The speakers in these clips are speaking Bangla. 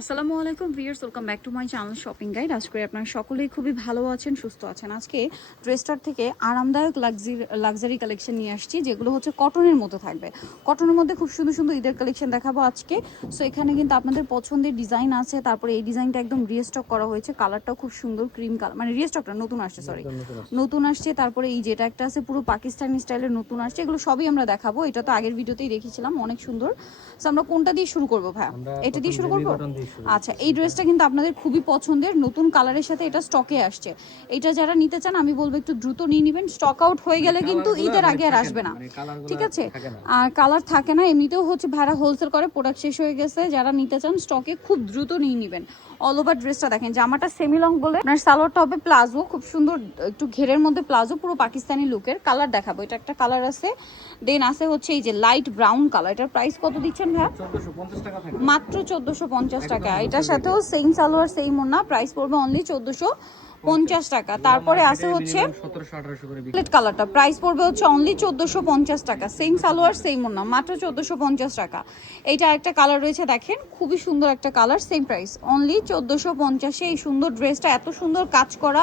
আসসালামু আলাইকুম viewers, welcome back to my channel shopping guide. আজ করে আপনারা সকলেই খুবই ভালো আছেন, সুস্থ আছেন। আজকে ড্রেসটার থেকে আরামদায়ক লাক্সারি কালেকশন নিয়ে আসছি, যেগুলো হচ্ছে কটনের মধ্যে থাকবে। কটনের মধ্যে খুব সুন্দর সুন্দর ঈদের কালেকশন দেখাবো আজকে। সো এখানে কিন্তু আপনাদের পছন্দের ডিজাইন আছে, তারপরে এই ডিজাইনটা একদম রিস্টক করা হয়েছে, কালারটাও খুব সুন্দর ক্রিম কালার, মানে রিস্টকটা নতুন আসছে, নতুন আসছে। তারপরে এই যেটা একটা আছে পুরো পাকিস্তানি স্টাইলের নতুন আসছে, এগুলো সবই আমরা দেখাবো। এটা তো আগের ভিডিওতেই দেখেছিলাম, অনেক সুন্দর। সো আমরা কোনটা দিয়ে শুরু করবো ভাই? এটা দিয়ে শুরু করবো। আচ্ছা, এই ড্রেসটা কিন্তু আপনাদের খুবই পছন্দের, নতুন কালারের সাথে এটা স্টকে আসছে। এটা যারা নিতে চান আমি বলবো একটু দ্রুত নিয়ে নেবেন, স্টক আউট হয়ে গেলে কিন্তু ঈদের আগে আর আসবে না, ঠিক আছে? আর কালার থাকে না, এমনিতেও হচ্ছে ভাড়া হোলসেল করে, প্রোডাক্ট শেষ হয়ে গেছে। যারা নিতে চান স্টকে খুব দ্রুত নিয়ে নেবেন। অল ওভার ড্রেসটা দেখেন, জামাটা সেমি লং বলে আপনার সালোয়ারটা হবে প্লাজো, খুব সুন্দর একটু ঘেরের মধ্যে প্লাজো, পুরো পাকিস্তানি লুকের। কালার দেখাবো, এটা একটা কালার আছে, দেন আছে হচ্ছে এই যে লাইট ব্রাউন কালার। এটার প্রাইস কত দিচ্ছেন ভাই? মাত্র 1450 টাকা। এটার সাথেও সেম সালোয়ার সেম ওড়না, প্রাইস পড়বে অনলি 1450 টাকা। তারপরে আছে হচ্ছে প্লেট কালারটা, প্রাইস পড়বে হচ্ছে অনলি 1450 টাকা। সেম সালোয়ার সেম ওড়না, মাত্র 1450 টাকা। এইটা একটা কালার রয়েছে, দেখেন খুবই সুন্দর একটা কালার, সেম প্রাইস অনলি 1450। এই সুন্দর ড্রেসটা এত সুন্দর কাজ করা,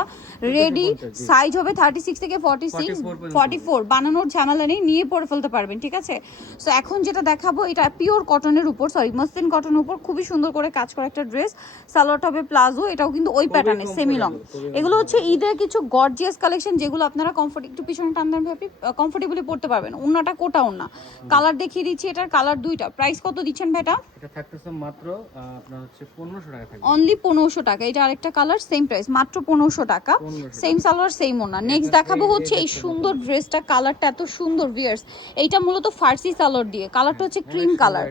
রেডি। সাইজ হবে 36 থেকে 46 44, বানানোর ঝামেলা নেই, নিয়ে পরে ফেলতে পারবেন, ঠিক আছে? সো এখন যেটা দেখাবো এটা পিওর কটনের উপর, সরি মসলিন কটনের উপর, খুবই সুন্দর করে কাজ করা একটা ড্রেস। সালোয়ারটা হবে প্লাজো, এটাও কিন্তু ওই প্যাটার্নে সেমি লং। এগুলো হচ্ছে ঈদের কিছু গর্জিয়াস কালেকশন, যেগুলো আপনারা একটু পিছনে টানবেন ভাবি, কমফোর্টেবলি পড়তে পারবেন। ওন্নাটা কোটা ওন্না, কালার দেখিয়ে দিচ্ছি, এটার কালার দুইটা। প্রাইস কত দিচ্ছেন ভাইটা? এটা থাকতেছে মাত্র আপনার হচ্ছে 1500 টাকা থাকবে, অনলি 1500 টাকা। এটা আরেকটা কালার, সেম প্রাইস, মাত্র 1500 টাকা। সেম সালোয়ার সেম ওন্না। নেক্সট দেখাবো হচ্ছে এই সুন্দর ড্রেসটা, কালারটা এত সুন্দর ভিউয়ার্স। এইটা মূলত ফার্সি সালোয়ার দিয়ে, কালারটা হচ্ছে ক্রিম কালার।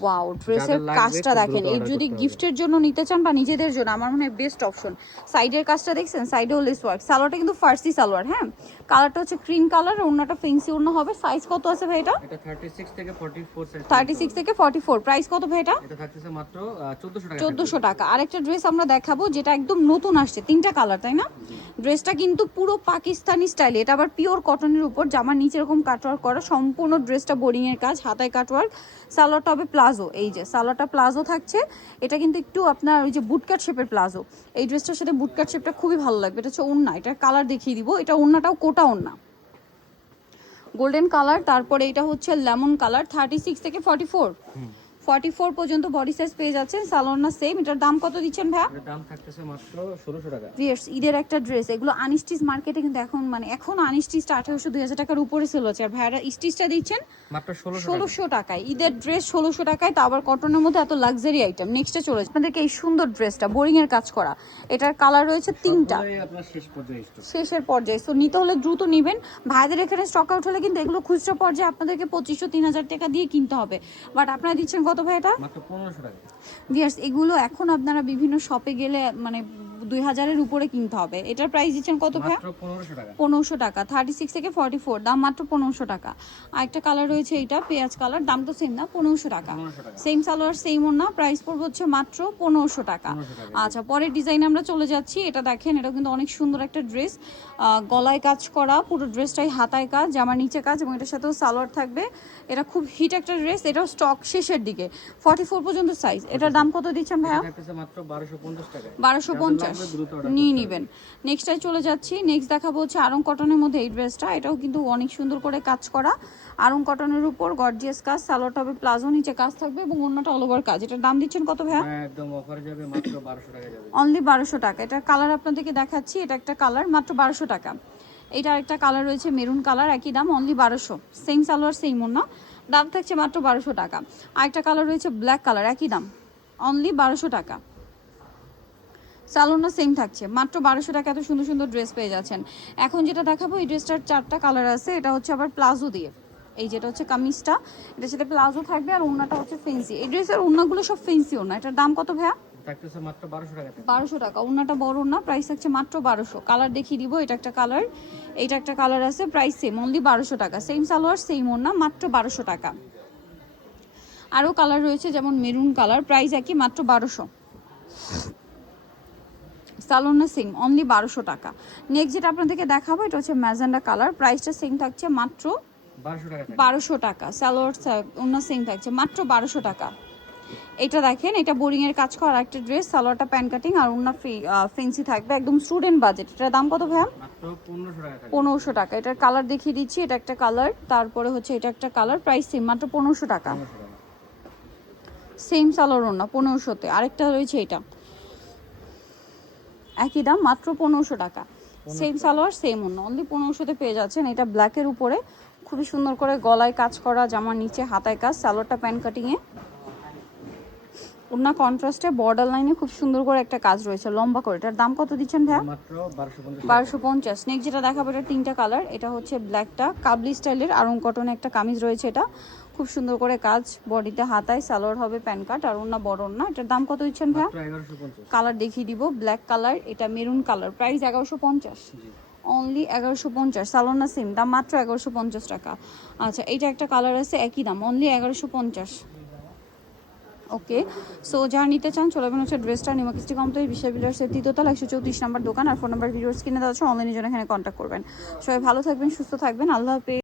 ওয়াও, ড্রেসের কাজটা দেখেন, এই যদি গিফটের জন্য নিতে চান বা নিজেদের জন্য, আমার মনে হয় বেস্ট অপশন। সাইডের কাজটা দেখছেন, সাইডেও লেস ওয়ার্ক। সালোয়ারটা কিন্তু ফার্সি সালোয়ার, হ্যাঁ। কালারটা হচ্ছে ক্রিম কালার, ওন্নাটা ফেন্সি ওন্না হবে। সাইজ কত আছে ভাই এটা? এটা 36 থেকে 44 সাইজ। 36 থেকে 44। প্রাইস কত ভাই এটা? এটা থাকতেছে মাত্র 1400 টাকা। 1400 টাকা। আরেকটা ড্রেস আমরা দেখাবো, যেটা একদম নতুন আসছে, তিনটা কালার, তাই না? ড্রেসটা কিন্তু পুরো পাকিস্তানি স্টাইলে, এটা আবার পিওর কটনের উপর, জামার নিচে এরকম কাটওয়ার্ক করা, সম্পূর্ণ ড্রেসটা বোরিং এর কাজ, হাতায় কাটওয়ার্ক। সালোয়ারটা হবে প্লাজো, এই যে সালোয়ারটা প্লাজো থাকছে। এটা কিন্তু একটু আপনার ওই যে বুটকাট শেপের প্লাজো। এই ড্রেসটার সাথে বুটকাট শেপটা খুবই ভালো লাগবে। এটা হচ্ছে ওড়না, এটার কালার দেখিয়ে দিব। এটা ওড়নাটাও কোটা ওড়না, গোল্ডেন কালার। তারপরে এটা হচ্ছে লেমন কালার, 36 থেকে 44 পর্যন্ত বডি সাইজ পেয়ে যাচ্ছেন। সালোয়ারনা সেম। এটার দাম কত দিচ্ছেন ভাইয়া? এর দাম থাকতেছে মাত্র 1600 টাকা। ভিউয়ার্স, ঈদের একটা ড্রেস, এগুলো আনস্টিচ মার্কেটে কিন্তু এখন আনস্টিচটা 1800-2000 টাকার উপরে সেল হচ্ছে, আর ভাইয়ারা স্টিচটা দিচ্ছেন মাত্র 1600 টাকায়। ঈদের ড্রেস 1600 টাকায়, তা আবার কটনের মধ্যে এত লাক্সারি আইটেম। নেক্সটে চলে যাচ্ছে আপনাদেরকে এই সুন্দর ড্রেসটা, বোরিং এর কাজ করা। এটার কালার রয়েছে তিনটা, আপনার শেষের পর্যায়ে। সো নিতে হলে দ্রুত নিবেন, ভাইদের এখানে স্টক আউট হলে কিন্তু এগুলো খুচরা পর্যায়ে আপনাদেরকে 2500-3000 টাকা দিয়ে কিনতে হবে। বাট আপনারা দিচ্ছেন কত ভাই এটা? মাত্র 1500 টাকা। ভিউয়ার্স, এগুলো এখন আপনারা বিভিন্ন শপে গেলে মানে 2000-এর উপরে কিনতে হবে। এটার প্রাইস দিচ্ছেন কত ভাই? মাত্র 1500 টাকা। 1500 টাকা। 36 থেকে 44, দাম মাত্র 1500 টাকা। আর একটা কালার রয়েছে, এটা পেঁয়াজ কালার, দাম তো সেম না, 1500 টাকা। সেম সালোয়ার সেম ওড়না, প্রাইস পড়বে হচ্ছে মাত্র 1500 টাকা। আচ্ছা, পরের ডিজাইন আমরা চলে যাচ্ছি। এটা দেখেন, এটা কিন্তু অনেক সুন্দর একটা ড্রেস, গলায় কাজ করা, পুরো ড্রেসটাই হাতায় কাজ, জামার নিচে কাজ, এবং এটার সাথেও সালোয়ার থাকবে। এটা খুব হিট একটা ড্রেস, এটাও স্টক শেষের দিকে, 44 পর্যন্ত সাইজ। এটার দাম কত দিচ্ছেন ভাইয়া? মাত্র 1250 টাকা। 1250 নিয়ে নিবেন। নেক্সটটাই চলে যাচ্ছি। নেক্সট দেখাবো হচ্ছে আরং কটনের মধ্যে এই ড্রেসটা। এটাও কিন্তু অনেক সুন্দর করে কাজ করা, আরং কটনের উপর গর্জিয়াস কাজ। সালোয়ারটা হবে প্লাজো, নিচে কাজ থাকবে, এবং অন্যটা অল ওভার কাজ। এটার দাম দিচ্ছেন কত ভাইয়া? একদম অফারে যাবে, মাত্র 1200 টাকা যাবে। অনলি 1200 টাকা। এটার কালার আপনাদেরকে দেখাচ্ছি, এটা একটা কালার, মাত্র 1200 টাকা। এটা আরেকটা কালার রয়েছে মেরুন কালার, একই দাম, অনলি 1200। সেম সালোয়ার সেম ওড়না, দাম থাকছে মাত্র 1200 টাকা। আরেকটা কালার রয়েছে ব্ল্যাক কালার, একই দাম, অনলি 1200 টাকা। সালোয়ারটা সেম থাকছে, মাত্র 1200 টাকা। এত সুন্দর সুন্দর ড্রেস পেয়ে যাচ্ছেন। এখন যেটা দেখাবো, এই ড্রেসটার 4টা কালার আছে। এটা হচ্ছে আবার প্লাজো দিয়ে, এই যেটা হচ্ছে কামিজটা, এটার সাথে প্লাজো থাকবে, আর ওড়নাটা হচ্ছে ফেন্সি। এই ড্রেসের ওড়নাগুলো সব ফেন্সি ওড়না। এটার দাম কত ভাইয়া? থাকতেছে মাত্র 1200 টাকা। 1200 টাকা। ওড়নাটা বড় ওড়না, প্রাইস থাকছে মাত্র 1200। কালার দেখিয়ে দিব, এটা একটা কালার, এইটা একটা কালার আছে, প্রাইস সেম, অনলি 1200 টাকা। সেম সালোয়ার সেম ওড়না, মাত্র 1200 টাকা। আরও কালার রয়েছে, যেমন মেরুন কালার, প্রাইস একই, মাত্র 1200। সালোনা সেম, অনলি 1200 টাকা। নেক্সট যেটা আপনাদেরকে দেখাবো, এটা হচ্ছে ম্যাজেন্ডা কালার, প্রাইসটা সেম থাকছে মাত্র 1200 টাকা। সালোয়ার ওনা সেম থাকছে, মাত্র 1200 টাকা। এটা দেখেন, এটা বোরিং এর কাজ করা একটা ড্রেস, সালোয়ারটা প্যান কাটিং আর ওন্না ফেন্সি থাকবে, একদম স্টুডেন্ট বাজেট। এটার দাম কত ভাইয়া? মাত্র 1500 টাকা থাকবে। 1500 টাকা। এটার কালার দেখিয়ে দিচ্ছি, এটা একটা কালার, তারপরে হচ্ছে এটা একটা কালার, প্রাইস সেম, মাত্র 1500 টাকা। 1500 টাকা। সেম সালোয়ার ওন্না 1500-তে। আরেকটা রয়েছে এটা, একই দাম, মাত্র 1500 টাকা। সেম সালোয়ার সেম ওন্না, অনলি 1500-তে পেয়ে যাচ্ছেন। এটা ব্ল্যাকের উপরে খুবই সুন্দর করে গলায় কাজ করা, জামার নিচে হাতায় কাজ, সালোয়ারটা প্যান কাটিংয়ে, ওন্না কন্ট্রাস্টে, বর্ডার লাইনে খুব সুন্দর করে একটা কাজ রয়েছে লম্বা করে। এটার দাম কত দিচ্ছেন ভাইয়া? মাত্র 1250 টাকা। 1250। নেক্সট যেটা দেখাবো, এটা 3টা কালার। এটা হচ্ছে ব্ল্যাকটা কাবলি স্টাইলের আরং কটনে একটা কামিজ রয়েছে, এটা খুব সুন্দর করে কাজ, বডিতে হাতায়, সালোয়ার হবে প্যান কাট আর ওন্না বড় ওন্না। এটার দাম কত দিচ্ছেন ভাইয়া? মাত্র 1150। কালার দেখিয়ে দিব, ব্ল্যাক কালার, এটা মেরুন কালার, প্রাইস 1150, জি। অনলি 1150। সালোনা সিম, দাম মাত্র 1150 টাকা। আচ্ছা, এইটা একটা কালার আছে, একই দাম, অনলি 1150। ওকে, সো যারা নিতে চান চলে যাবেন হচ্ছে ড্রেসটা নিমাকিস্টি কমপ্লেক্স, বিশাল বিল্ডার্সের 3তলা 134 নাম্বার দোকান। আর ফোন নাম্বার ভিডিওস কিনে দেওয়া হচ্ছে, অনলাইনে জন্য এখানে কন্ট্যাক্ট করবেন। সবাই ভালো থাকবেন, সুস্থ থাকবেন, আল্লাহ হাফেজ।